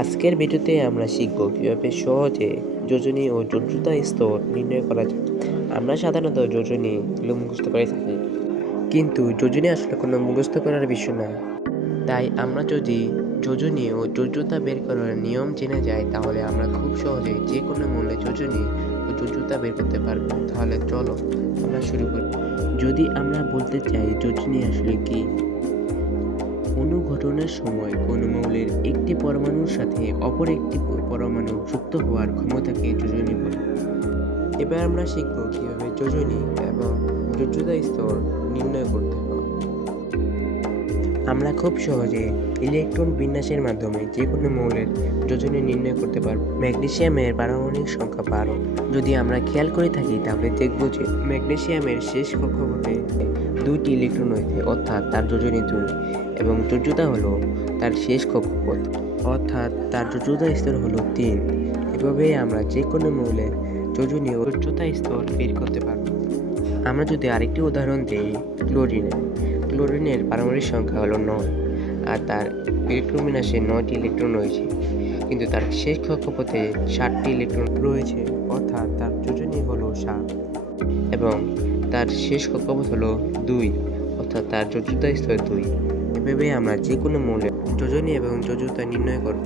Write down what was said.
আজকের ভিডিওতে আমরা শিখব কিভাবে সহজে যোজনী ও যোজ্যতা স্তর নির্ণয় করা যায়। আমরা সাধারণত যোজনী এগুলো মুখস্থ করে থাকি, কিন্তু যোজনী আসলে কোনো মুখস্থ করার বিষয় না। তাই আমরা যদি যোজনী ও যোজ্যতা বের করার নিয়ম জেনে যাই, তাহলে আমরা খুব সহজেই যে কোনো মূল্যে যোজনী ও যোজ্যতা বের করতে পারবো। তাহলে চলো আমরা শুরু করি। যদি আমরা বলতে চাই যোজনী আসলে কি, কোনো ঘটনার সময় কোনো মৌলের একটি পরমাণুর সাথে অপর একটি পরমাণু যুক্ত হওয়ার ক্ষমতাকে যোজনী বলে। এবার আমরা শিখব কিভাবে যোজনী এবং যোজ্যতা স্তর নির্ণয় করতে হয়। আমরা খুব সহজে ইলেকট্রন বিন্যাসের মাধ্যমে যে কোনো মৌলের যোজনী নির্ণয় করতে পারব। ম্যাগনেসিয়ামের পারমাণবিক সংখ্যা 12। যদি আমরা খেয়াল করে থাকি, তাহলে দেখব যে ম্যাগনেসিয়ামের শেষ কক্ষপথে 2টি ইলেকট্রন রয়েছে, অর্থাৎ তার যোজনী 2, এবং যোজ্যতা হলো তার শেষ কক্ষপথ, অর্থাৎ তার যোজ্যতা স্তর হলো 3। এভাবে আমরা যে কোনো মৌলের যোজনী ও যোজ্যতা স্তর বের করতে পারব। আমরা যদি আরেকটি উদাহরণ দিই, ক্লোরিনের পারমাণবিক সংখ্যা হলো 9, আর তার ইলেকট্রন বিন্যাসে 9টি ইলেকট্রন রয়েছে, কিন্তু তার শেষ কক্ষপথে 7টি ইলেকট্রন রয়েছে, অর্থাৎ তার যোজনী হলো 7, এবং তার শেষ কক্ষপথ হলো 2, অর্থাৎ তার যোজ্যতা স্তর 2। এভাবে আমরা যে কোনো মৌলের যোজনী এবং যোজ্যতা নির্ণয় করব।